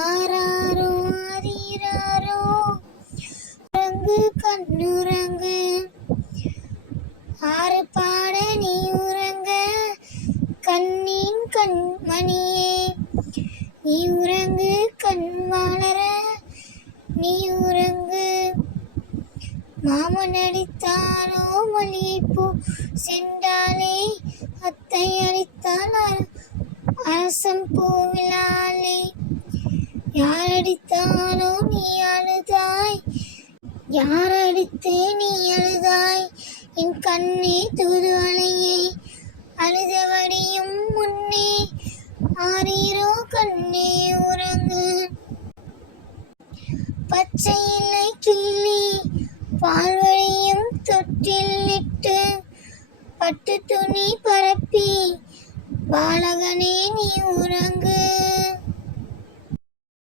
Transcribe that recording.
ஆராரோ ஆரீராரோ உறங்கு கண்ணுறங்கு ஆறு பாட நீ உறங்க கண்ணின் கண்மணியே நீ உறங்கு கண் வளர நீ உறங்கு. மாமன் அடித்தானோ மல்லிகைப்பூ சென்றாலே அத்தை அடித்தால் அரசம் பூவிலாலே யார் அடித்தானோ நீ அழுதாய் யார் அடித்து நீ அழுதாய் என் கண்ணே தூதுவளையே அழுதவடியும் முன்னே ஆரீரோ கண்ணே உறங்கு. பச்சை இலை கிள்ளி பால் வழியும் தொட்டில் இட்டு பட்டு துணி பரப்பி பாலகனே நீ உறங்கு.